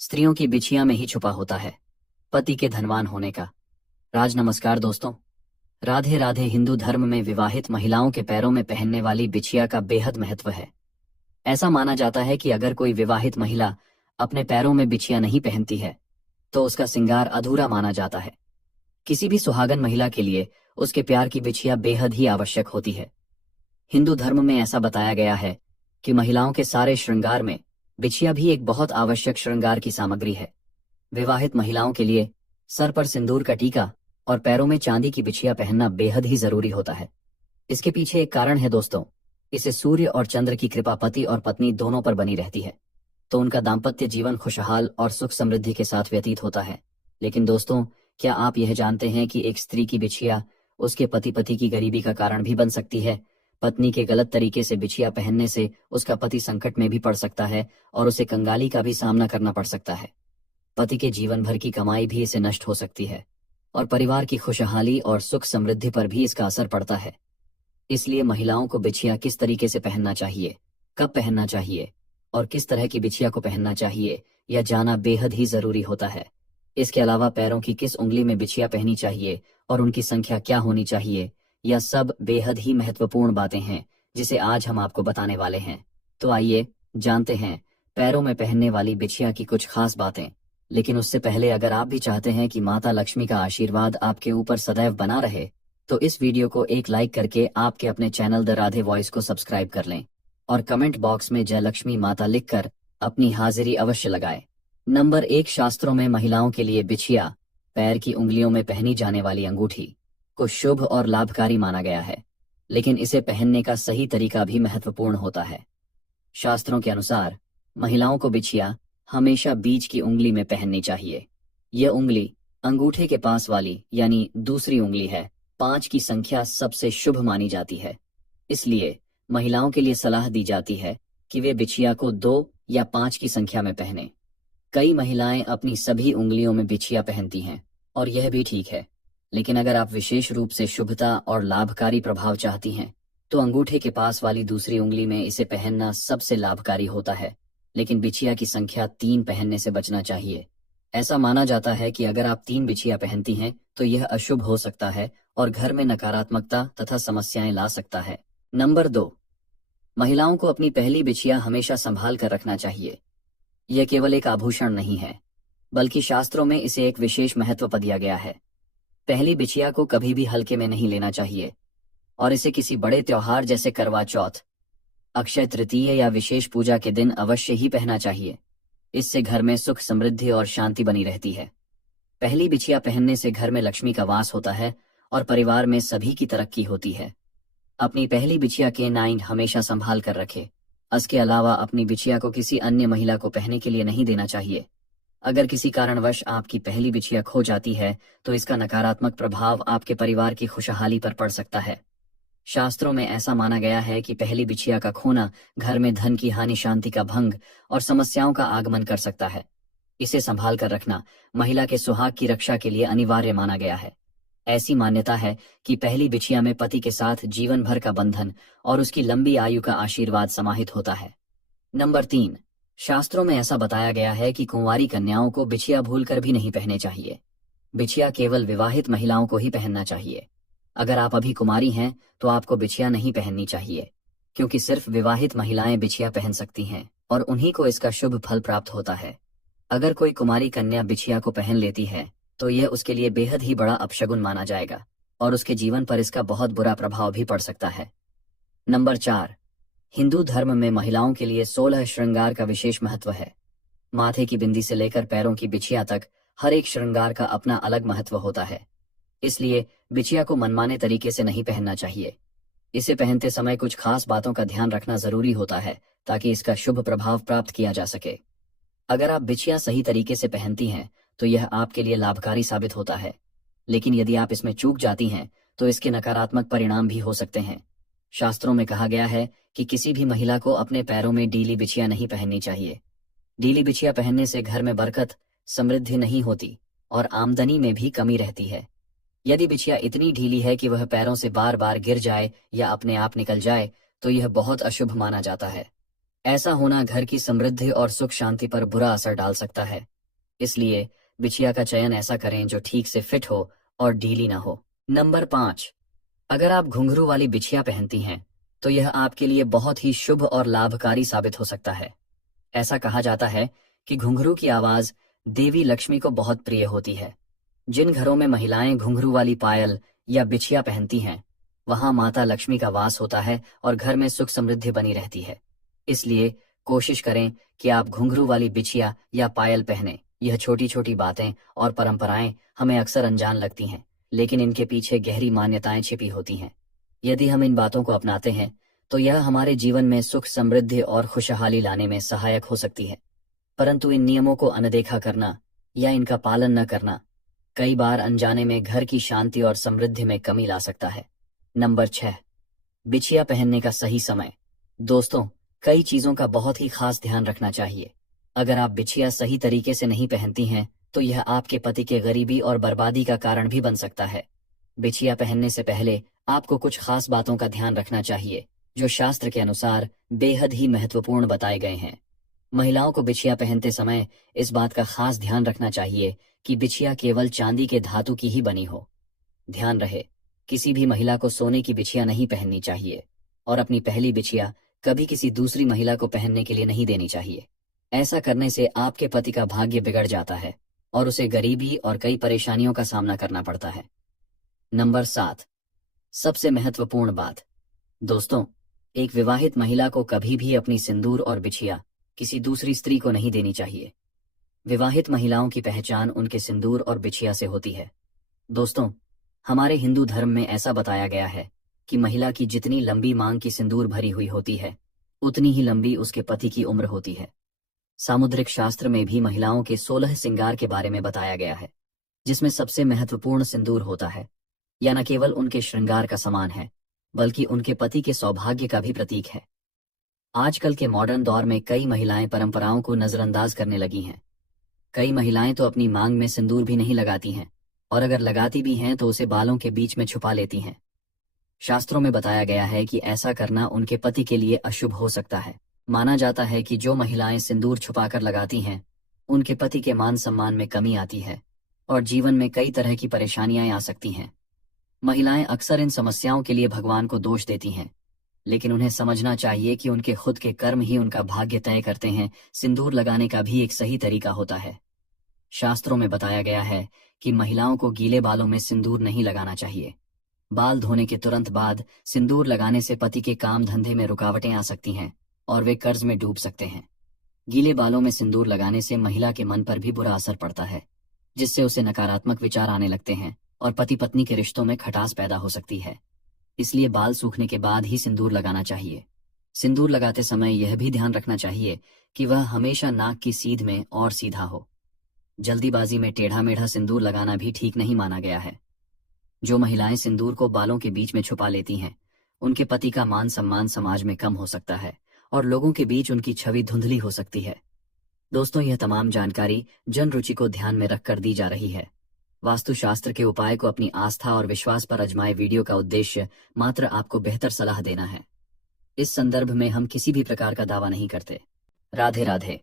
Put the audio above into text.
स्त्रियों की बिछिया में ही छुपा होता है पति के धनवान होने का राज। नमस्कार दोस्तों, राधे राधे। हिंदू धर्म में विवाहित महिलाओं के पैरों में पहनने वाली बिछिया का बेहद महत्व है। ऐसा माना जाता है कि अगर कोई विवाहित महिला अपने पैरों में बिछिया नहीं पहनती है तो उसका श्रृंगार अधूरा माना जाता है। किसी भी सुहागन महिला के लिए उसके प्यार की बिछिया बेहद ही आवश्यक होती है। हिंदू धर्म में ऐसा बताया गया है कि महिलाओं के सारे श्रृंगार में बिछिया भी एक बहुत आवश्यक श्रृंगार की सामग्री है। विवाहित महिलाओं के लिए सर पर सिंदूर का टीका और पैरों में चांदी की बिछिया पहनना बेहद ही जरूरी होता है। इसके पीछे एक कारण है दोस्तों, इसे सूर्य और चंद्र की कृपा पति और पत्नी दोनों पर बनी रहती है, तो उनका दाम्पत्य जीवन खुशहाल और सुख समृद्धि के साथ व्यतीत होता है। लेकिन दोस्तों, क्या आप यह जानते हैं कि एक स्त्री की बिछिया उसके पति की गरीबी का कारण भी बन सकती है। पत्नी के गलत तरीके से बिछिया पहनने से उसका पति संकट में भी पड़ सकता है और उसे कंगाली का भी सामना करना पड़ सकता है। पति के जीवन भर की कमाई भी इसे नष्ट हो सकती है और परिवार की खुशहाली और सुख समृद्धि पर भी इसका असर पड़ता है। इसलिए महिलाओं को बिछिया किस तरीके से पहनना चाहिए, कब पहनना चाहिए और किस तरह की बिछिया को पहनना चाहिए, यह जाना बेहद ही जरूरी होता है। इसके अलावा पैरों की किस उंगली में बिछिया पहनी चाहिए और उनकी संख्या क्या होनी चाहिए, यह सब बेहद ही महत्वपूर्ण बातें हैं जिसे आज हम आपको बताने वाले हैं। तो आइए जानते हैं पैरों में पहनने वाली बिछिया की कुछ खास बातें। लेकिन उससे पहले अगर आप भी चाहते हैं कि माता लक्ष्मी का आशीर्वाद आपके ऊपर सदैव बना रहे तो इस वीडियो को एक लाइक करके आपके अपने चैनल द राधे वॉइस को सब्सक्राइब कर लें और कमेंट बॉक्स में जय लक्ष्मी माता लिखकर अपनी हाजिरी अवश्य लगाएं। नंबर 1, शास्त्रों में महिलाओं के लिए बिछिया, पैर की उंगलियों में पहनी जाने वाली अंगूठी को शुभ और लाभकारी माना गया है, लेकिन इसे पहनने का सही तरीका भी महत्वपूर्ण होता है। शास्त्रों के अनुसार महिलाओं को बिछिया हमेशा बीच की उंगली में पहननी चाहिए। यह उंगली अंगूठे के पास वाली यानी दूसरी उंगली है। 5 की संख्या सबसे शुभ मानी जाती है, इसलिए महिलाओं के लिए सलाह दी जाती है कि वे बिछिया को 2 या 5 की संख्या में पहने। कई महिलाएं अपनी सभी उंगलियों में बिछिया पहनती हैं और यह भी ठीक है, लेकिन अगर आप विशेष रूप से शुभता और लाभकारी प्रभाव चाहती हैं तो अंगूठे के पास वाली दूसरी उंगली में इसे पहनना सबसे लाभकारी होता है। लेकिन बिछिया की संख्या 3 पहनने से बचना चाहिए। ऐसा माना जाता है कि अगर आप 3 बिछिया पहनती हैं तो यह अशुभ हो सकता है और घर में नकारात्मकता तथा समस्याएं ला सकता है। नंबर 2, महिलाओं को अपनी पहली बिछिया हमेशा संभाल कर रखना चाहिए। यह केवल एक आभूषण नहीं है, बल्कि शास्त्रों में इसे एक विशेष महत्व दिया गया है। पहली बिछिया को कभी भी हल्के में नहीं लेना चाहिए और इसे किसी बड़े त्योहार जैसे करवा चौथ, अक्षय तृतीय या विशेष पूजा के दिन अवश्य ही पहना चाहिए। इससे घर में सुख समृद्धि और शांति बनी रहती है। पहली बिछिया पहनने से घर में लक्ष्मी का वास होता है और परिवार में सभी की तरक्की होती है। अपनी पहली बिछिया के 9 हमेशा संभाल कर रखें। इसके अलावा अपनी बिछिया को किसी अन्य महिला को पहनने के लिए नहीं देना चाहिए। अगर किसी कारणवश आपकी पहली बिछिया खो जाती है तो इसका नकारात्मक प्रभाव आपके परिवार की खुशहाली पर पड़ सकता है। शास्त्रों में ऐसा माना गया है कि पहली बिछिया का खोना घर में धन की हानि, शांति का भंग और समस्याओं का आगमन कर सकता है। इसे संभाल कर रखना महिला के सुहाग की रक्षा के लिए अनिवार्य माना गया है। ऐसी मान्यता है कि पहली बिछिया में पति के साथ जीवन भर का बंधन और उसकी लंबी आयु का आशीर्वाद समाहित होता है। नंबर 3, शास्त्रों में ऐसा बताया गया है कि कुंवारी कन्याओं को बिछिया भूलकर भी नहीं पहनने चाहिए। बिछिया केवल विवाहित महिलाओं को ही पहनना चाहिए। अगर आप अभी कुमारी हैं तो आपको बिछिया नहीं पहननी चाहिए, क्योंकि सिर्फ विवाहित महिलाएं बिछिया पहन सकती हैं और उन्हीं को इसका शुभ फल प्राप्त होता है। अगर कोई कुमारी कन्या बिछिया को पहन लेती है तो यह उसके लिए बेहद ही बड़ा अपशगुन माना जाएगा और उसके जीवन पर इसका बहुत बुरा प्रभाव भी पड़ सकता है। नंबर 4, हिंदू धर्म में महिलाओं के लिए 16 श्रृंगार का विशेष महत्व है। माथे की बिंदी से लेकर पैरों की बिछिया तक हर एक श्रृंगार का अपना अलग महत्व होता है। इसलिए बिछिया को मनमाने तरीके से नहीं पहनना चाहिए। इसे पहनते समय कुछ खास बातों का ध्यान रखना जरूरी होता है ताकि इसका शुभ प्रभाव प्राप्त किया जा सके। अगर आप बिछिया सही तरीके से पहनती हैं तो यह आपके लिए लाभकारी साबित होता है, लेकिन यदि आप इसमें चूक जाती हैं तो इसके नकारात्मक परिणाम भी हो सकते हैं। शास्त्रों में कहा गया है कि किसी भी महिला को अपने पैरों में ढीली बिछिया नहीं पहननी चाहिए। ढीली बिछिया पहनने से घर में बरकत, समृद्धि नहीं होती और आमदनी में भी कमी रहती है। यदि बिछिया इतनी ढीली है कि वह पैरों से बार बार गिर जाए या अपने आप निकल जाए तो यह बहुत अशुभ माना जाता है। ऐसा होना घर की समृद्धि और सुख शांति पर बुरा असर डाल सकता है। इसलिए बिछिया का चयन ऐसा करें जो ठीक से फिट हो और ढीली ना हो। नंबर 5, अगर आप घुंघरू वाली बिछिया पहनती हैं तो यह आपके लिए बहुत ही शुभ और लाभकारी साबित हो सकता है। ऐसा कहा जाता है कि घुंघरू की आवाज देवी लक्ष्मी को बहुत प्रिय होती है। जिन घरों में महिलाएं घुंघरू वाली पायल या बिछिया पहनती हैं, वहां माता लक्ष्मी का वास होता है और घर में सुख समृद्धि बनी रहती है। इसलिए कोशिश करें कि आप घुंघरू वाली बिछिया या पायल पहनें। यह छोटी छोटी बातें और परंपराएं हमें अक्सर अनजान लगती हैं, लेकिन इनके पीछे गहरी मान्यताएं छिपी होती हैं। यदि हम इन बातों को अपनाते हैं तो यह हमारे जीवन में सुख समृद्धि और खुशहाली लाने में सहायक हो सकती है। परंतु इन नियमों को अनदेखा करना या इनका पालन न करना कई बार अनजाने में घर की शांति और समृद्धि में कमी ला सकता है। नंबर 6, बिछिया पहनने का सही समय। दोस्तों, कई चीजों का बहुत ही खास ध्यान रखना चाहिए। अगर आप बिछिया सही तरीके से नहीं पहनती हैं तो यह आपके पति के गरीबी और बर्बादी का कारण भी बन सकता है। बिछिया पहनने से पहले आपको कुछ खास बातों का ध्यान रखना चाहिए जो शास्त्र के अनुसार बेहद ही महत्वपूर्ण बताए गए हैं। महिलाओं को बिछिया पहनते समय इस बात का खास ध्यान रखना चाहिए कि बिछिया केवल चांदी के धातु की ही बनी हो। ध्यान रहे, किसी भी महिला को सोने की बिछिया नहीं पहननी चाहिए और अपनी पहली बिछिया कभी किसी दूसरी महिला को पहनने के लिए नहीं देनी चाहिए। ऐसा करने से आपके पति का भाग्य बिगड़ जाता है और उसे गरीबी और कई परेशानियों का सामना करना पड़ता है। नंबर 7, सबसे महत्वपूर्ण बात। दोस्तों, एक विवाहित महिला को कभी भी अपनी सिंदूर और बिछिया किसी दूसरी स्त्री को नहीं देनी चाहिए। विवाहित महिलाओं की पहचान उनके सिंदूर और बिछिया से होती है। दोस्तों, हमारे हिंदू धर्म में ऐसा बताया गया है कि महिला की जितनी लंबी मांग की सिंदूर भरी हुई होती है, उतनी ही लंबी उसके पति की उम्र होती है। सामुद्रिक शास्त्र में भी महिलाओं के 16 श्रृंगार के बारे में बताया गया है, जिसमें सबसे महत्वपूर्ण सिंदूर होता है। यह न केवल उनके श्रृंगार का समान है, बल्कि उनके पति के सौभाग्य का भी प्रतीक है। आजकल के मॉडर्न दौर में कई महिलाएं परंपराओं को नजरअंदाज करने लगी हैं। कई महिलाएं तो अपनी मांग में सिंदूर भी नहीं लगाती हैं, और अगर लगाती भी हैं तो उसे बालों के बीच में छुपा लेती हैं। शास्त्रों में बताया गया है कि ऐसा करना उनके पति के लिए अशुभ हो सकता है। माना जाता है कि जो महिलाएं सिंदूर छुपाकर लगाती हैं, उनके पति के मान सम्मान में कमी आती है और जीवन में कई तरह की परेशानियां आ सकती हैं। महिलाएं अक्सर इन समस्याओं के लिए भगवान को दोष देती हैं, लेकिन उन्हें समझना चाहिए कि उनके खुद के कर्म ही उनका भाग्य तय करते हैं। सिंदूर लगाने का भी एक सही तरीका होता है। शास्त्रों में बताया गया है कि महिलाओं को गीले बालों में सिंदूर नहीं लगाना चाहिए। बाल धोने के तुरंत बाद सिंदूर लगाने से पति के काम धंधे में रुकावटें आ सकती हैं और वे कर्ज में डूब सकते हैं। गीले बालों में सिंदूर लगाने से महिला के मन पर भी बुरा असर पड़ता है, जिससे उसे नकारात्मक विचार आने लगते हैं और पति पत्नी के रिश्तों में खटास पैदा हो सकती है। इसलिए बाल सूखने के बाद ही सिंदूर लगाना चाहिए। सिंदूर लगाते समय यह भी ध्यान रखना चाहिए कि वह हमेशा नाक की सीध में और सीधा हो। जल्दीबाजी में टेढ़ा मेढ़ा सिंदूर लगाना भी ठीक नहीं माना गया है। जो महिलाएं सिंदूर को बालों के बीच में छुपा लेती हैं, उनके पति का मान सम्मान समाज में कम हो सकता है और लोगों के बीच उनकी छवि धुंधली हो सकती है। दोस्तों, यह तमाम जानकारी जन रुचि को ध्यान में रखकर दी जा रही है। वास्तुशास्त्र के उपाय को अपनी आस्था और विश्वास पर आजमाए। वीडियो का उद्देश्य मात्र आपको बेहतर सलाह देना है। इस संदर्भ में हम किसी भी प्रकार का दावा नहीं करते। राधे राधे।